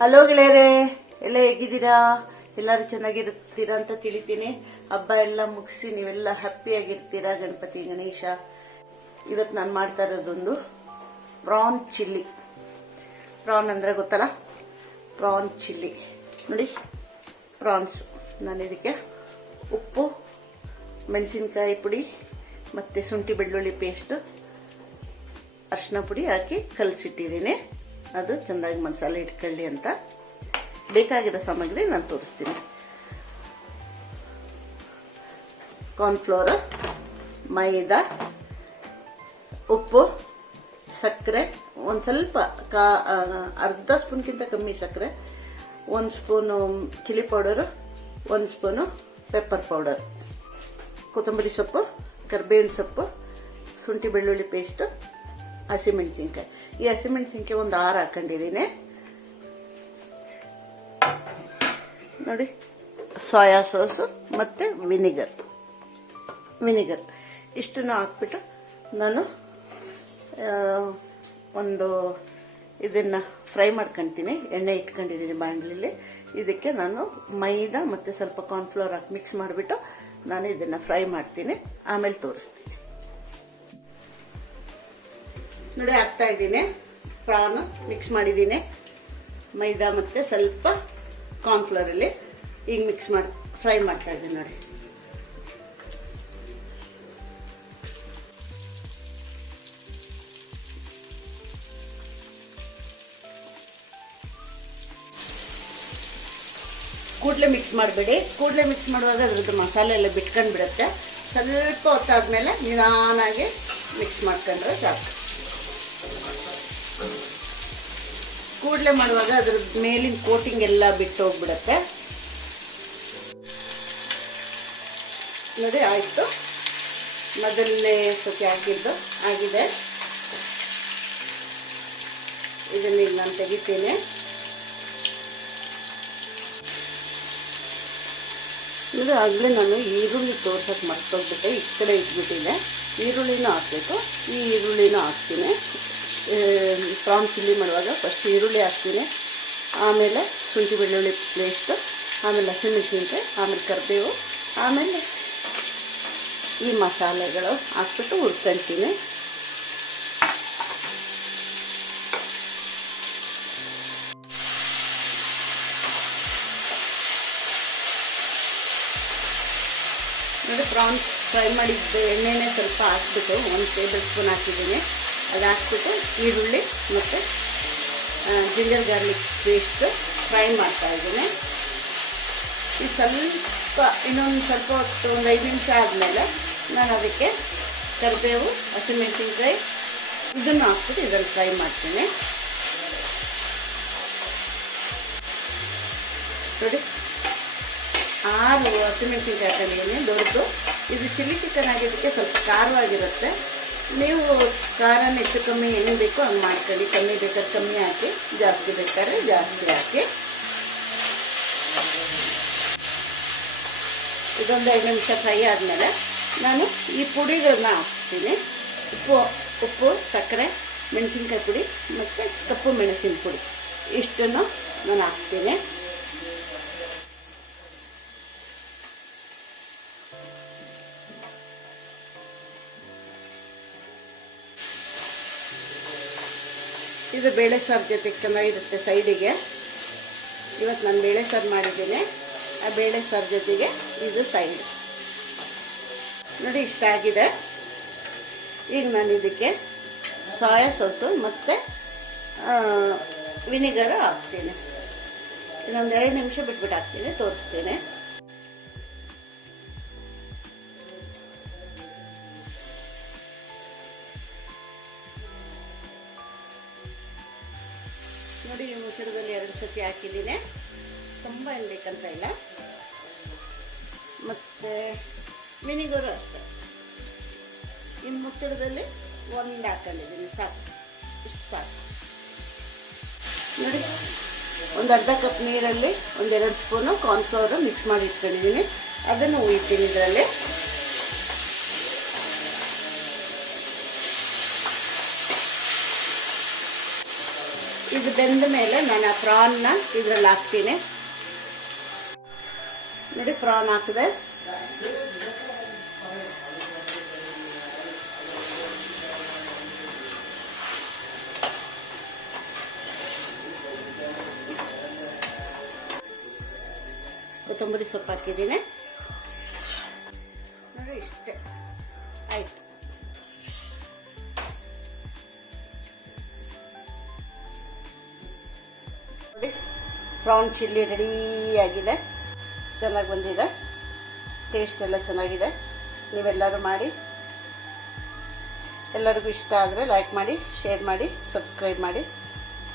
Hello ಗೆಳೆಯರೇ, ಎಲ್ಲ ಹೇಗಿದ್ದೀರಾ? ಎಲ್ಲರೂ ಚೆನ್ನಾಗಿರ್ತೀರಾ ಅಂತ ತಿಳಿತೀನಿ. ಹಬ್ಬ ಎಲ್ಲ ಮುಗಿಸಿ ನೀವೆಲ್ಲ ಹ್ಯಾಪಿಯಾಗಿರ್ತೀರಾ. ಗಣಪತಿ ಗಣೇಶ. ಇವತ್ತು ನಾನು ಮಾಡ್ತಾ ಇರೋದೊಂದು ಪ್ರಾನ್ ಚಿಲ್ಲಿ. ಪ್ರಾನ್ ಅಂದರೆ ಗೊತ್ತಲ್ಲ, ಪ್ರಾನ್ ಚಿಲ್ಲಿ. ನೋಡಿ, ಪ್ರಾನ್ಸ್. ನಾನು ಇದಕ್ಕೆ ಉಪ್ಪು, ಮೆಣಸಿನ್ಕಾಯಿ ಪುಡಿ ಮತ್ತು ಶುಂಠಿ ಬೆಳ್ಳುಳ್ಳಿ ಪೇಸ್ಟು, ಅರಿಶಿನ ಪುಡಿ ಹಾಕಿ ಕಲಸಿಟ್ಟಿದ್ದೀನಿ. ಅದು ಚೆಂದಾಗಿ ಮಸಾಲೆ ಇಟ್ಕೊಳ್ಳಿ ಅಂತ. ಬೇಕಾಗಿರೋ ಸಾಮಗ್ರಿ ನಾನು ತೋರಿಸ್ತೀನಿ. ಕಾರ್ನ್ಫ್ಲೋರ್, ಮೈದಾ, ಉಪ್ಪು, ಸಕ್ಕರೆ, ಒಂದು ಸ್ವಲ್ಪ ಅರ್ಧ ಸ್ಪೂನ್ಗಿಂತ ಕಮ್ಮಿ ಸಕ್ಕರೆ, 1 spoon chilli powder, 1 spoon pepper powder, ಕೊತ್ತಂಬರಿ ಸೊಪ್ಪು, ಕರಿಬೇವಿನ ಸೊಪ್ಪು, ಶುಂಠಿ ಬೆಳ್ಳುಳ್ಳಿ ಪೇಸ್ಟು, ಹಸಿಮೆಣಸಿನ್ಕಾಯಿ. ಈ ಹಸಿಮೆಣಸಿನ್ಕಾಯಿ ಒಂದು 6 ಹಾಕೊಂಡಿದ್ದೀನಿ. ನೋಡಿ, ಸೋಯಾ ಸಾಸು ಮತ್ತು ವಿನಿಗರ್ ಇಷ್ಟನ್ನು ಹಾಕ್ಬಿಟ್ಟು ನಾನು ಒಂದು ಇದನ್ನು ಫ್ರೈ ಮಾಡ್ಕೊತೀನಿ. ಎಣ್ಣೆ ಇಟ್ಕೊಂಡಿದ್ದೀನಿ ಬಾಣಲಿಲಿ. ಇದಕ್ಕೆ ನಾನು ಮೈದಾ ಮತ್ತು ಸ್ವಲ್ಪ ಕಾರ್ನ್ಫ್ಲೋರ್ ಹಾಕಿ ಮಿಕ್ಸ್ ಮಾಡಿಬಿಟ್ಟು ನಾನು ಇದನ್ನು ಫ್ರೈ ಮಾಡ್ತೀನಿ. ಆಮೇಲೆ ತೋರಿಸ್ತೀನಿ. ನೋಡಿ, ಹಾಕ್ತಾ ಇದ್ದೀನಿ. ಪ್ರಾನ್ ಮಿಕ್ಸ್ ಮಾಡಿದ್ದೀನಿ ಮೈದಾ ಮತ್ತು ಸ್ವಲ್ಪ ಕಾರ್ನ್ಫ್ಲೋರಲ್ಲಿ. ಈಗ ಮಿಕ್ಸ್ ಮಾಡಿ ಫ್ರೈ ಮಾಡ್ತಾ ಇದ್ದೀನಿ. ನೋಡಿ, ಕೂಡಲೇ ಮಿಕ್ಸ್ ಮಾಡಬೇಡಿ. ಕೂಡಲೇ ಮಿಕ್ಸ್ ಮಾಡುವಾಗ ಅದ್ರದ್ದು ಮಸಾಲೆ ಎಲ್ಲ ಬಿಟ್ಕೊಂಡು ಬಿಡುತ್ತೆ. ಸ್ವಲ್ಪ ಹೊತ್ತಾದ್ಮೇಲೆ ನಿಧಾನಾಗಿ ಮಿಕ್ಸ್ ಮಾಡ್ಕೊಂಡ್ರೆ ಸಾಕು. ಕೂಡಲೇ ಮಾಡುವಾಗ ಅದ್ರದ್ದು ಮೇಲಿನ ಕೋಟಿಂಗ್ ಎಲ್ಲ ಬಿಟ್ಟು ಹೋಗ್ಬಿಡುತ್ತೆ. ನೋಡಿ, ಆಯಿತು. ಮೊದಲನೇ ಸತಿ ಹಾಕಿದ್ದು ಆಗಿದೆ. ಇದನ್ನ ಈಗ ನಾನು ತೆಗಿತೀನಿ. ಇದು ಆಗಲೇ ನಾನು ಈರುಳ್ಳಿ ತೋರ್ಸೋಕೆ ಮರ್ತೋಗ್ಬಿಟ್ಟೆ, ಈ ಕಡೆ ಇಟ್ಬಿಟ್ಟಿದೆ. ಈರುಳ್ಳಿನೂ ಹಾಕಬೇಕು. ಈ ಈರುಳ್ಳಿನೂ ಹಾಕ್ತೀನಿ. ಪ್ರಾನ್ ಚಿಲ್ಲಿ ಮಾಡುವಾಗ ಫಸ್ಟ್ ಈರುಳ್ಳಿ ಹಾಕ್ತೀನಿ, ಆಮೇಲೆ ಶುಂಠಿ ಬೆಳ್ಳುಳ್ಳಿ ಪೇಸ್ಟು, ಆಮೇಲೆ ಹಸಿಮೆಣಸಿನ್ಕಾಯಿ, ಆಮೇಲೆ ಕರಿಬೇವು, ಆಮೇಲೆ ಈ ಮಸಾಲೆಗಳು ಹಾಕ್ಬಿಟ್ಟು ಹುರ್ಕೊಂತೀನಿ. ನೋಡಿ, ಪ್ರಾನ್ ಫ್ರೈ ಮಾಡಿದ್ದು ಎಣ್ಣೆನೇ ಸ್ವಲ್ಪ ಹಾಕ್ಬಿಟ್ಟು 1 ಟೇಬಲ್ ಸ್ಪೂನ್ ಹಾಕಿದ್ದೀನಿ. ಅದು ಹಾಕ್ಬಿಟ್ಟು ಈರುಳ್ಳಿ ಮತ್ತು ಜಿಂಜರ್ ಗಾರ್ಲಿಕ್ ಪೇಸ್ಟ್ ಫ್ರೈ ಮಾಡ್ತಾಯಿದ್ದೀನಿ. ಈ ಸ್ವಲ್ಪ ಇನ್ನೊಂದು ಸ್ವಲ್ಪ ಹೊತ್ತು, ಒಂದು 5 ನಿಮಿಷ ಆದಮೇಲೆ ನಾನು ಅದಕ್ಕೆ ಕರಿಬೇವು, ಹಸಿಮೆಣಸಿನ್ಕಾಯಿ ಇದನ್ನು ಹಾಕ್ಬಿಟ್ಟು ಇದನ್ನು ಫ್ರೈ ಮಾಡ್ತೀನಿ. ನೋಡಿ, 6 ಹಸಿಮೆಣಸಿನ್ಕಾಯಿ ಹಾಕೊಂಡಿದ್ದೀನಿ, ದೊಡ್ಡದು. ಇದು ಚಿಲ್ಲಿ ಚಿಕನ್ ಆಗಿದ್ದಕ್ಕೆ ಸ್ವಲ್ಪ ಖಾರವಾಗಿರುತ್ತೆ. ನೀವು ಖಾರನ ಹೆಚ್ಚು ಕಮ್ಮಿ ಹೆಂಗೆ ಬೇಕೋ ಹಂಗೆ ಮಾಡ್ಕೊಳ್ಳಿ. ಕಮ್ಮಿ ಬೇಕಾದ್ರೆ ಕಮ್ಮಿ ಹಾಕಿ, ಜಾಸ್ತಿ ಬೇಕಾದ್ರೆ ಜಾಸ್ತಿ ಹಾಕಿ. ಇದೊಂದು 5 ನಿಮಿಷ ಫ್ರೈ ಆದಮೇಲೆ ನಾನು ಈ ಪುಡಿಗಳನ್ನ ಹಾಕ್ತೀನಿ. ಉಪ್ಪು, ಸಕ್ಕರೆ, ಮೆಣಸಿನ್ಕಾಯಿ ಪುಡಿ ಮತ್ತು ಕಪ್ಪು ಮೆಣಸಿನ ಪುಡಿ ಇಷ್ಟನ್ನು ನಾನು ಹಾಕ್ತೀನಿ. ಇದು ಬೇಳೆ ಸಾರು ಜೊತೆಗೆ ಚೆನ್ನಾಗಿರುತ್ತೆ ಸೈಡಿಗೆ. ಇವತ್ತು ನಾನು ಬೇಳೆ ಸಾರು ಮಾಡಿದ್ದೀನಿ. ಆ ಬೇಳೆ ಸಾರು ಜೊತೆಗೆ ಇದು ಸೈಡ್. ನೋಡಿ, ಇಷ್ಟ ಆಗಿದೆ. ಈಗ ನಾನು ಇದಕ್ಕೆ ಸೋಯಾ ಸಾಸು ಮತ್ತು ವಿನಿಗರ್ ಹಾಕ್ತೀನಿ. ಇನ್ನೊಂದು 2 ನಿಮಿಷ ಬಿಟ್ಬಿಟ್ಟು ಹಾಕ್ತೀನಿ, ತೋರಿಸ್ತೀನಿ. ನೋಡಿ, ಈ ಮುಚ್ಚಳದಲ್ಲಿ 2 ಸತಿ ಹಾಕಿದ್ದೀನಿ. ತುಂಬ ಏನು ಬೇಕಂತ ಇಲ್ಲ. ಮತ್ತು ವಿನಿಗರು ಅಷ್ಟೆ. ಇನ್ನು ಮುಚ್ಚಳದಲ್ಲಿ 1 ಹಾಕೊಂಡಿದ್ದೀನಿ, ಸಾಕು. ಇಷ್ಟು ಸಾಕು. ನೋಡಿ, ಒಂದು ಅರ್ಧ ಕಪ್ ನೀರಲ್ಲಿ 1-2 ಸ್ಪೂನು ಕಾರ್ನ್ಫ್ಲೋರು ಮಿಕ್ಸ್ ಮಾಡಿ ಇಟ್ಕೊಂಡಿದ್ದೀನಿ. ಅದನ್ನು ಹುಯ್ತೀನಿ ಇದರಲ್ಲಿ. ಇದು ಬೆಂದ ಮೇಲೆ ನಾನು ಆ ಪ್ರಾನ್ನ ಇದ್ರಲ್ಲಿ ಹಾಕ್ತೀನಿ. ನೋಡಿ ಪ್ರಾನ್ ಹಾಕಿದೆ. ಕೊತ್ತಂಬರಿ ಸೊಪ್ಪು ಹಾಕಿದ್ದೀನಿ. ನೋಡಿ ಇಷ್ಟೇ ಆಯ್ತು. ನೋಡಿ ಪ್ರಾನ್ ಚಿಲ್ಲಿ ರೆಡಿ ಆಗಿದೆ. ಚೆನ್ನಾಗಿ ಬಂದಿದೆ, ಟೇಸ್ಟ್ ಎಲ್ಲ ಚೆನ್ನಾಗಿದೆ. ನೀವೆಲ್ಲರೂ ಮಾಡಿ. ಎಲ್ಲರಿಗೂ ಇಷ್ಟ ಆದರೆ ಲೈಕ್ ಮಾಡಿ, ಶೇರ್ ಮಾಡಿ, ಸಬ್ಸ್ಕ್ರೈಬ್ ಮಾಡಿ.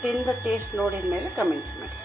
ತಿಂದ ಟೇಸ್ಟ್ ನೋಡಿದ ಮೇಲೆ ಕಮೆಂಟ್ಸ್ ಮಾಡಿ.